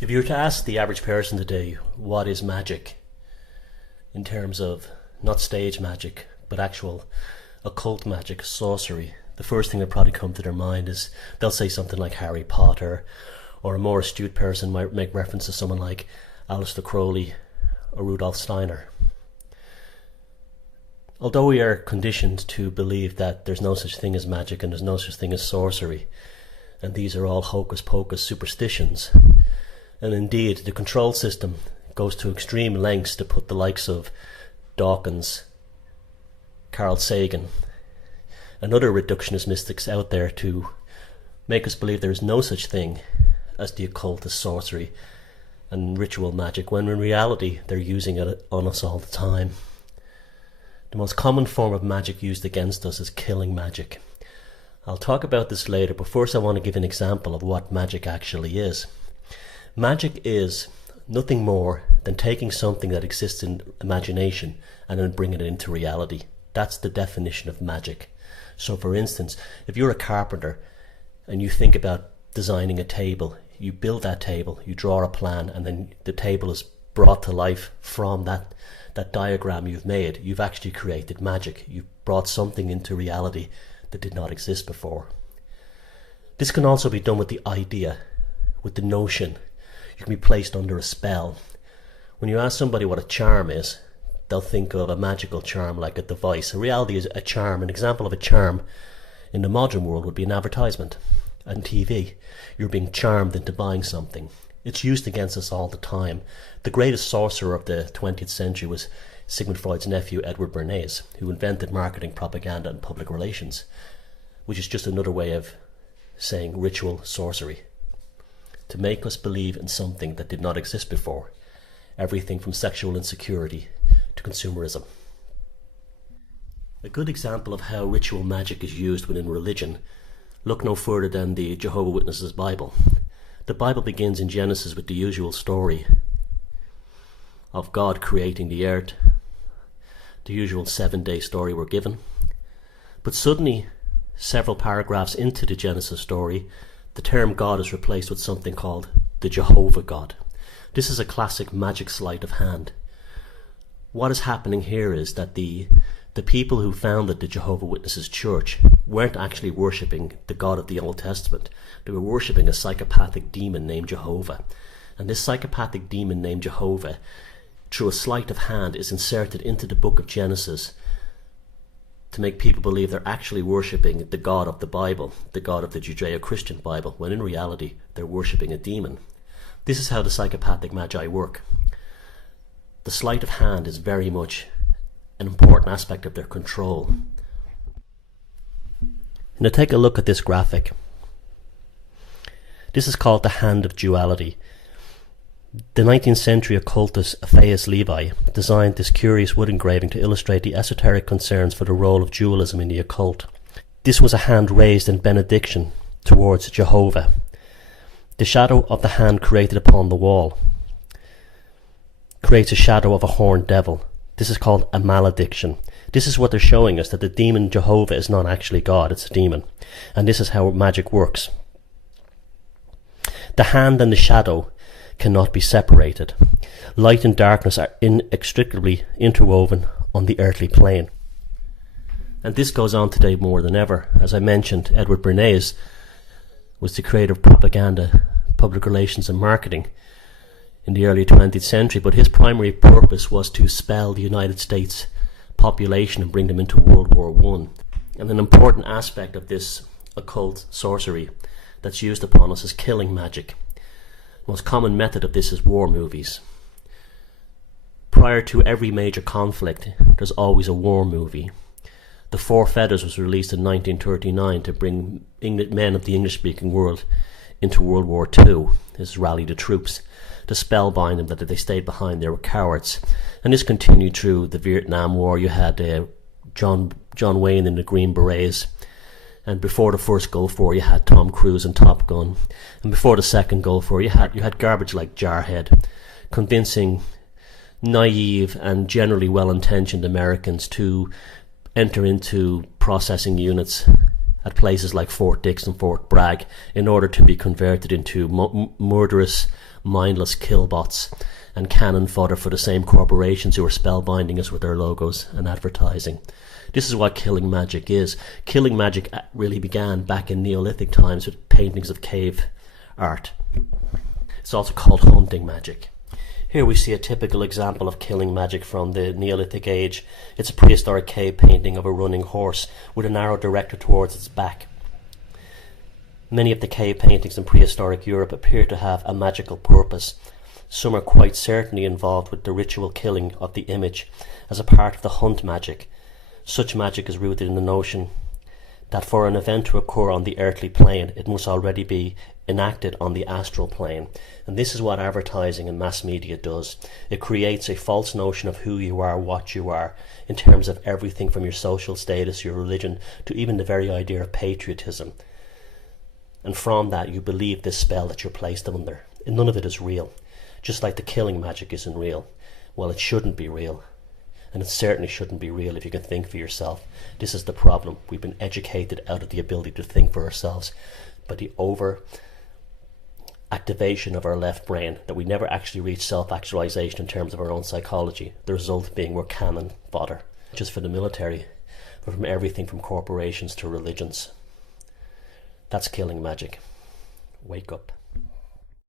If you were to ask the average person today what is magic, in terms of not stage magic, but actual occult magic, sorcery, the first thing that probably come to their mind is they'll say something like Harry Potter, or a more astute person might make reference to someone like Aleister Crowley or Rudolf Steiner. Although we are conditioned to believe that there's no such thing as magic and there's no such thing as sorcery, and these are all hocus pocus superstitions, and indeed the control system goes to extreme lengths to put the likes of Dawkins, Carl Sagan, and other reductionist mystics out there to make us believe there is no such thing as the occult, as sorcery and ritual magic, when in reality they're using it on us all the time. The most common form of magic used against us is killing magic. I'll talk about this later, but first I want to give an example of what magic actually is. Magic is nothing more than taking something that exists in imagination and then bringing it into reality. That's the definition of magic. So for instance, if you're a carpenter and you think about designing a table, you build that table, you draw a plan, and then the table is brought to life from that diagram you've made. You've actually created magic. You've brought something into reality that did not exist before. This can also be done with the idea, with the notion. You can be placed under a spell. When you ask somebody what a charm is, they'll think of a magical charm like a device. In reality, is a charm. An example of a charm in the modern world would be an advertisement on TV. You're being charmed into buying something. It's used against us all the time. The greatest sorcerer of the 20th century was Sigmund Freud's nephew, Edward Bernays, who invented marketing, propaganda and public relations, which is just another way of saying ritual sorcery, to make us believe in something that did not exist before. Everything from sexual insecurity to consumerism. A good example of how ritual magic is used within religion, look no further than the Jehovah's Witnesses' Bible. The Bible begins in Genesis with the usual story of God creating the earth. The usual 7-day story we're given. But suddenly, several paragraphs into the Genesis story, the term God is replaced with something called the Jehovah God. This is a classic magic sleight of hand. What is happening here is that the people who founded the Jehovah's Witnesses Church weren't actually worshipping the God of the Old Testament. They were worshipping a psychopathic demon named Jehovah. And this psychopathic demon named Jehovah, through a sleight of hand, is inserted into the book of Genesis to make people believe they're actually worshipping the God of the Bible, the God of the Judeo-Christian Bible, when in reality they're worshipping a demon. This is how the psychopathic magi work. The sleight of hand is very much an important aspect of their control. Now take a look at this graphic. This is called the Hand of Duality. The 19th century occultist Aphaeus Levi designed this curious wood engraving to illustrate the esoteric concerns for the role of dualism in the occult. This was a hand raised in benediction towards Jehovah. The shadow of the hand created upon the wall creates a shadow of a horned devil. This is called a malediction. This is what they're showing us, that the demon Jehovah is not actually God, it's a demon. And this is how magic works. The hand and the shadow cannot be separated. Light and darkness are inextricably interwoven on the earthly plane. And this goes on today more than ever. As I mentioned, Edward Bernays was the creator of propaganda, public relations and marketing in the early 20th century, but his primary purpose was to spell the United States population and bring them into World War I. And an important aspect of this occult sorcery that's used upon us is killing magic. The most common method of this is war movies. Prior to every major conflict, there's always a war movie. The Four Feathers was released in 1939 to bring men of the English-speaking world into World War II. This rallied the troops to spellbind them that if they stayed behind they were cowards. And this continued through the Vietnam War. You had John Wayne in the Green Berets. And before the first Gulf War, you had Tom Cruise in Top Gun. And before the second Gulf War, you had garbage like Jarhead, convincing naive and generally well-intentioned Americans to enter into processing units at places like Fort Dix and Fort Bragg in order to be converted into murderous, mindless killbots and cannon fodder for the same corporations who are spellbinding us with their logos and advertising. This is what killing magic is. Killing magic really began back in Neolithic times with paintings of cave art. It's also called hunting magic. Here we see a typical example of killing magic from the Neolithic age. It's a prehistoric cave painting of a running horse with an arrow directed towards its back. Many of the cave paintings in prehistoric Europe appear to have a magical purpose. Some are quite certainly involved with the ritual killing of the image as a part of the hunt magic. Such magic is rooted in the notion that for an event to occur on the earthly plane, it must already be enacted on the astral plane. And this is what advertising and mass media does. It creates a false notion of who you are, what you are, in terms of everything from your social status, your religion, to even the very idea of patriotism. And from that you believe this spell that you're placed under. And none of it is real. Just like the killing magic isn't real. Well, it shouldn't be real. And it certainly shouldn't be real if you can think for yourself. This is the problem. We've been educated out of the ability to think for ourselves by the over-activation of our left brain, that we never actually reach self-actualization in terms of our own psychology. The result being we're cannon fodder, not just for the military, but from everything from corporations to religions. That's killing magic. Wake up.